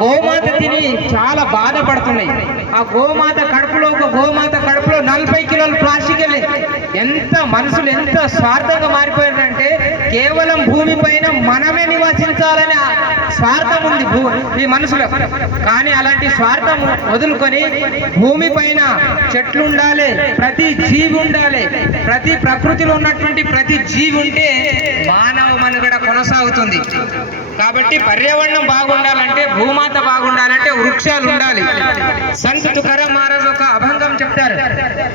గోమాత తిని చాలా బాధపడుతున్నాయి. ఆ గోమాత కడుపులో ఒక గోమాత కడుపులో నలభై కిలోల ప్లాస్టిక్ ఎంత మనుషులు ఎంత స్వార్థంగా మారిపోయారంటే కేవలం భూమి పైన మనమే నివసించాలని స్వార్థం ఉంది ఈ మనుషులు కానీ అలాంటి స్వార్థం వదులుకొని భూమి పైన చెట్లు ఉండాలి ప్రతి జీవి ఉండాలి ప్రతి ప్రకృతిలో ఉన్నటువంటి ప్రతి జీవి ఉంటే మానవ మనుగడ కొనసాగుతుంది. కాబట్టి పర్యావరణం బాగుండాలంటే భూమాత బాగుండాలంటే వృక్షాలు ఉండాలి. సంత్ తుకారాం మహారాజ్ ఒక అభంగ చెప్తారు.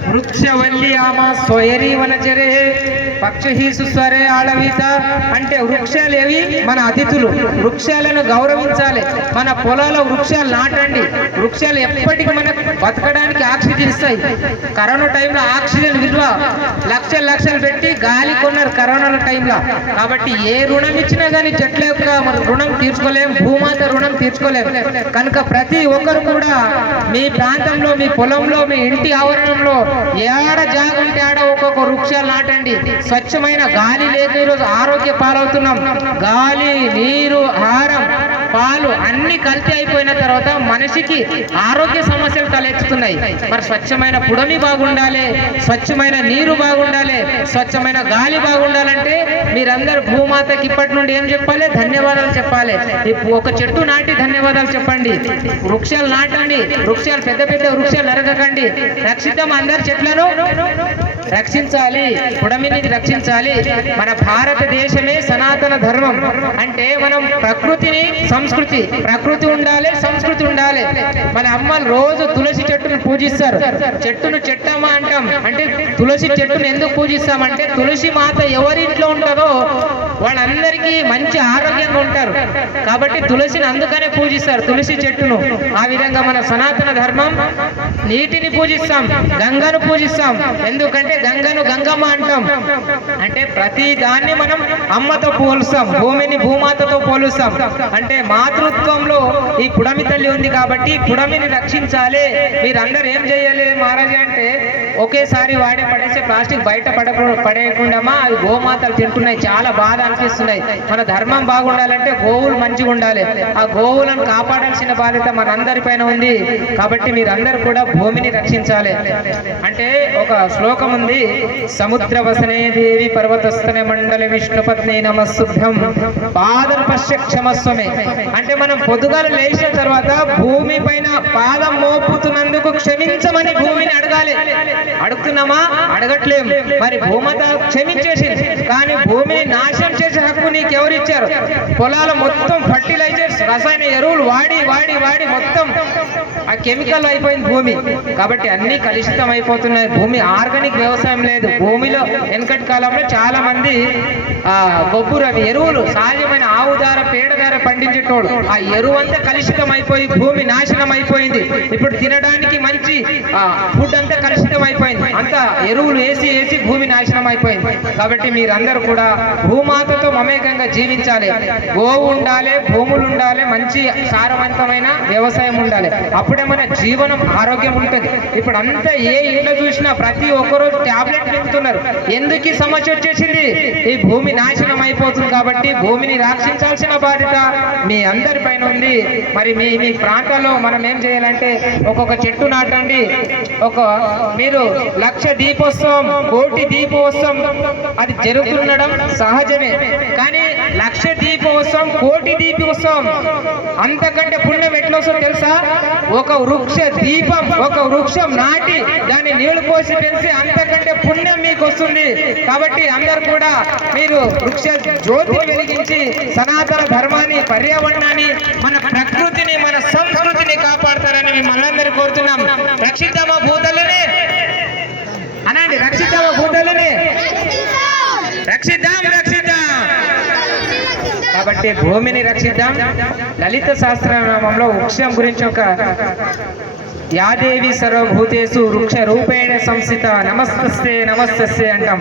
వృక్షవల్లి ఆమ స్వయరి వనచరే పక్షి సుస్వరే ఆళవీత అంటే వృక్షాలు ఏవి? మన అతిథులు. వృక్షాలను గౌరవించాలి. మన పొలాల్లో వృక్షాలు నాటండి. వృక్షాలు ఎప్పటికీ మనకు బతకడానికి ఆక్సిజన్ ఇస్తాయి. కరోనా టైంలో ఆక్సిజన్ విలువ లక్షలు లక్షలు పెట్టి గాలి కొన్నారు కరోనా టైంలో. కాబట్టి ఏ రుణం ఇచ్చినా కానీ చెట్ల యొక్క మన రుణం తీర్చుకోలేము భూమాత రుణం తీర్చుకోలేము కనుక ప్రతి ఒక్కరు కూడా మీ ప్రాంతంలో మీ పొలంలో మీ ఇంటి ఆవరణంలో ఏడ జాగుంటే ఆడ ఒక్కొక్క వృక్షాలు నాటండి. స్వచ్ఛమైన గాలి లేక ఈరోజు ఆరోగ్య పాలవుతున్నాం. గాలి నీరు ఆహారం పాలు అన్ని కల్తీ అయిపోయిన తర్వాత మనిషికి ఆరోగ్య సమస్యలు తలెత్తుతున్నాయి. మరి స్వచ్ఛమైన పుడమి బాగుండాలి స్వచ్ఛమైన నీరు బాగుండాలి స్వచ్ఛమైన గాలి బాగుండాలంటే మీరందరూ భూమాతకి ఇప్పటి నుండి ఏం చెప్పాలి? ధన్యవాదాలు చెప్పాలి. ఒక చెట్టు నాటి ధన్యవాదాలు చెప్పండి. వృక్షాలు నాటండి. వృక్షాలు పెద్ద పెద్ద వృక్షాలు నరగకండి రక్షితం అందరు చెట్లను రక్షించాలి. పుడమిని రక్షించాలి. మన భారతదేశమే సనాతన ధర్మం. అంటే మనం ప్రకృతిని సంస్కృతి ప్రకృతి ఉండాలి సంస్కృతి ఉండాలి. మన అమ్మలు రోజు తులసి చెట్టును పూజిస్తారు. చెట్టును చెట్టమ్మ అంటాం. అంటే తులసి చెట్టును ఎందుకు పూజిస్తామంటే తులసి మాత ఎవరింట్లో ఉంటుందో వాళ్ళందరికీ మంచి ఆరోగ్యంగా ఉంటారు. కాబట్టి తులసిని అందుకనే పూజిస్తారు తులసి చెట్టును. ఆ విధంగా మన సనాతన ధర్మం నీటిని పూజిస్తాం గంగను పూజిస్తాం. ఎందుకంటే గంగను గంగమ్మ అంటాం. అంటే ప్రతి దాన్ని మనం అమ్మతో పోలుస్తాం భూమిని భూమాతతో పోలుస్తాం. అంటే మాతృత్వంలో ఈ పుడమి తల్లి ఉంది కాబట్టి పుడమిని రక్షించాలి. మీరందరూ ఏం చేయాలి మహారాజా అంటే ఒకేసారి వాడే పడేసే ప్లాస్టిక్ బయట పడ పడేయకుండా అవి గోమాతలు తింటున్నాయి. చాలా బాధ అనిపిస్తున్నాయి. మన ధర్మం బాగుండాలంటే గోవులు మంచిగా ఉండాలి. ఆ గోవులను కాపాడాల్సిన బాధ్యత మనందరి పైన ఉంది. కాబట్టి మీరందరూ కూడా భూమిని రక్షించాలి. అంటే ఒక శ్లోకం ఉంది. సముద్ర వసనే దేవి పర్వతస్థనే మండలి విష్ణుపత్ని నమస్సుభ్యం పాదం పశ్య క్షమస్వమే. అంటే మనం పొద్దుగాల లేచిన తర్వాత భూమి పైన పాదం మోపుతున్నందుకు క్షమించమని భూమిని అడగాలి. అడుగుతున్నామా? అడగట్లేం. మరి భూమత క్షమించేసింది. కానీ భూమిని నాశనం మనకి ఎవరు ఇచ్చారు? పొలాల మొత్తం ఫర్టిలైజర్స్ రసాయన ఎరువులు వాడి వాడి వాడి మొత్తం. ఆ కెమికల్ అయిపోయింది భూమి. కాబట్టి అన్ని కలుషితం అయిపోతున్నాయి. భూమి ఆర్గానిక్ వ్యవసాయం లేదు. భూమిలో వెనకటి కాలంలో చాలా మంది ఆ అవి ఎరువులు సహజమైన ఆవు ధార పేడ ధార పండించేటోడు. ఆ ఎరువు అంతా కలుషితం అయిపోయి భూమి నాశనం అయిపోయింది. ఇప్పుడు తినడానికి మంచి ఫుడ్ అంతా కలుషితం అయిపోయింది. అంతా ఎరువులు వేసి వేసి భూమి నాశనం అయిపోయింది. కాబట్టి మీరందరూ కూడా భూమాతతో మమేకంగా జీవించాలి. గోవు ఉండాలి భూములు ఉండాలి మంచి సారవంతమైన వ్యవసాయం ఉండాలి. అప్పుడే మన జీవనం ఆరోగ్యం ఉంటుంది. ఇప్పుడు అంతా ఏ ఇంట్లో చూసినా ప్రతి ఒక్కరు టాబ్లెట్ మింగుతున్నారు ఎందుకు ఈ సమస్య వచ్చేసింది? ఈ భూమి నాశనం అయిపోతుంది కాబట్టి భూమిని రక్షించాల్సిన బాధ్యత మీ అందరి పైన ఉంది. మరి మీ మీ ప్రాంతాల్లో మనం ఏం చేయాలంటే ఒక్కొక్క చెట్టు నాటండి. ఒక మీరు లక్ష దీపోత్సవం కోటి దీపోత్సవం అది జరుగుతుండడం సహజమే. కానీ లక్ష దీపోత్సవం కోటి దీపోత్సవం అంతకంటే పుణ్యం ఎట్లా వస్తుందో తెలుసా? ఒక వృక్ష దీపం ఒక వృక్షం నాటి దాన్ని నీళ్ళు పోసి పెంచి అంతకంటే పుణ్యం మీకు వస్తుంది. కాబట్టి అందరు కూడా మీరు వృక్ష జ్యోతి వెలిగించి సనాతన ధర్మాన్ని పర్యావరణాన్ని మన ప్రకృతిని మన సంస్కృతిని కాపాడతారని మిమ్మల్ని అందరూ కోరుతున్నాం. రక్షిద్దామా భూతలని అనండి రక్షిద్దామా భూతలని రక్షిద్దాం రక్షిద్దాం కాబట్టి భూమిని రక్షిద్దాం లలిత శాస్త్రనామంలో వృక్షం గురించి ఒక యాదేవి సర్వభూతేషు వృక్ష రూపేణ సంస్థిత నమస్తస్తే నమస్తస్తే అంటాం.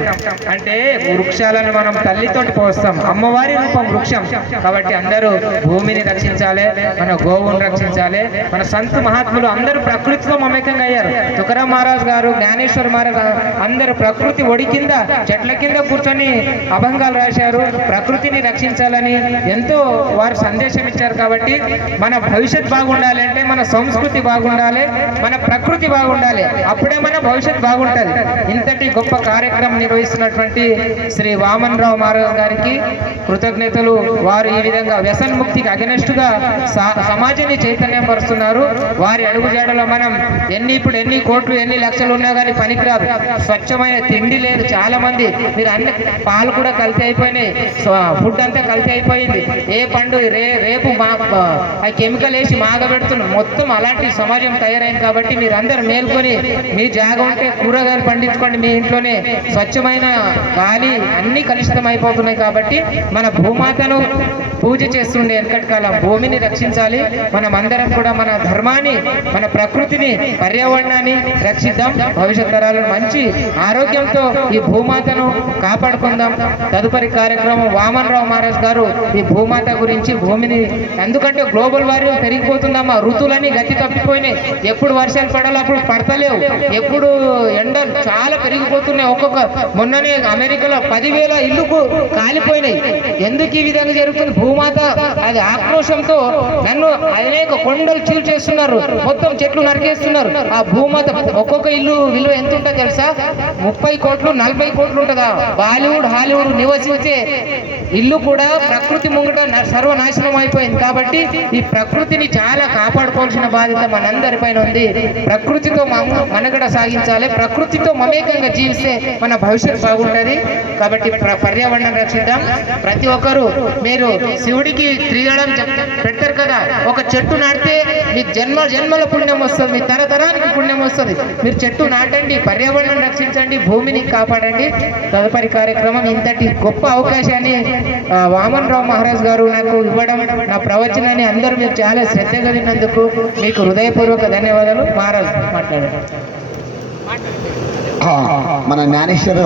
అంటే వృక్షాలను మనం తల్లితోటి పోస్తాం. అమ్మవారి రూపం వృక్షం. కాబట్టి అందరూ భూమిని రక్షించాలి మన గోవును రక్షించాలి మన సంత మహాత్ములు అందరూ ప్రకృతితో మమేకంగా అయ్యారు. తుకరా మహారాజ్ గారు జ్ఞానేశ్వర్ మహారాజ్ అందరూ ప్రకృతి ఒడి కింద చెట్ల కింద కూర్చొని అభంగాలు రాశారు. ప్రకృతిని రక్షించాలని ఎంతో వారు సందేశం ఇచ్చారు కాబట్టి మన భవిష్యత్ బాగుండాలి అంటే మన సంస్కృతి బాగుండాలి. మన ప్రకృతి బాగుండాలి. అప్పుడే మన భవిష్యత్ బాగుంటుంది. ఇంతటి గొప్ప కార్యక్రమం నిర్వహిస్తున్నటువంటి శ్రీ వామన్ రావు మహారాజ్ గారికి కృతజ్ఞతలు. వారు ఈ విధంగా వ్యసన్ముక్తికి అగనెస్ట్ సమాజాన్ని చైతన్యం సమాజాన్ని చైతన్యపరుస్తున్నారు వారి అడుగుజాడలో మనం ఎన్ని ఇప్పుడు ఎన్ని కోట్లు ఎన్ని లక్షలు ఉన్నా కానీ పనికిరాదు. స్వచ్ఛమైన తిండి లేదు చాలా మంది మీరు అన్ని పాలు కూడా కల్తీ అయిపోయినాయి. ఫుడ్ అంతా కల్తీ అయిపోయింది. ఏ పండు రే రేపు మా ఆ కెమికల్ వేసి మాగబెడుతున్నాం. మొత్తం అలాంటి సమాజం తయారై తయారైంది కాబట్టి మీరు అందరు మేల్కొని మీ జాగ ఉంటే కూరగాయలు పండించుకోండి మీ ఇంట్లోనే. స్వచ్ఛమైన గాలి అన్ని కలుషితం అయిపోతున్నాయి కాబట్టి మన భూమాతను పూజ చేస్తుండే వెనకటి భూమిని రక్షించాలి. మనం అందరం కూడా మన ధర్మాన్ని మన ప్రకృతిని పర్యావరణాన్ని రక్షిద్దాం. భవిష్యత్ తరాలను మంచి ఆరోగ్యంతో ఈ భూమాతను కాపాడుకుందాం. తదుపరి కార్యక్రమం వామన్ రావు మహారాజ్ గారు ఈ భూమాత గురించి భూమిని ఎందుకంటే గ్లోబల్ వార్మింగ్ పెరిగిపోతుందమ్మా. ఋతువులన్నీ గతి తప్పిపోయినాయి. ఎప్పుడు వర్షాలు పడాలి అప్పుడు పడతలేవు. ఎప్పుడు ఎండలు చాలా పెరిగిపోతున్నాయి. ఒక్కొక్క మొన్ననే అమెరికాలో పదివేల ఇల్లుకు కాలిపోయినాయి. ఎందుకు ఈ విధంగా జరుగుతుంది? భూమాత అది ఆక్రోషంతో నన్ను ఆయన యొక్క కొండలు చీల్చేస్తున్నారు మొత్తం చెట్లు నరికేస్తున్నారు. ఆ భూమాత ఒక్కొక్క ఇల్లు విలువ ఎంత ఉంటుందో తెలుసా? ముప్పై కోట్లు నలభై కోట్లు ఉంటుందా? బాలీవుడ్ హాలీవుడ్ నివసించే ఇల్లు కూడా ప్రకృతి ముంగట సర్వనాశనం అయిపోయింది. కాబట్టి ఈ ప్రకృతిని చాలా కాపాడుకోవాల్సిన బాధ్యత మనందరిపైన ఉంది. ప్రకృతితో మనగడ మనుగడ సాగించాలి. ప్రకృతితో మమేకంగా జీవిస్తే మన భవిష్యత్తు బాగుంటుంది. కాబట్టి పర్యావరణం రక్షిద్దాం. ప్రతి ఒక్కరూ మీరు శివుడికి త్రిదళం పెడతారు కదా? ఒక చెట్టు నాటితే మీ జన్మ జన్మల పుణ్యం వస్తుంది మీ తరతరానికి పుణ్యం వస్తుంది. మీరు చెట్టు నాటండి పర్యావరణం రక్షించండి భూమిని కాపాడండి. తదుపరి కార్యక్రమం ఇంతటి గొప్ప అవకాశాన్ని వామన్ రావు మహారాజ్ గారు నాకు ఇవ్వడం నా ప్రవచనాన్ని అందరూ మీరు చాలా శ్రద్ధగా విన్నందుకు మీకు హృదయపూర్వక ధన్యవాదాలు. మహారాజ్ మాట్లాడండి. మన జ్ఞానేశ్వర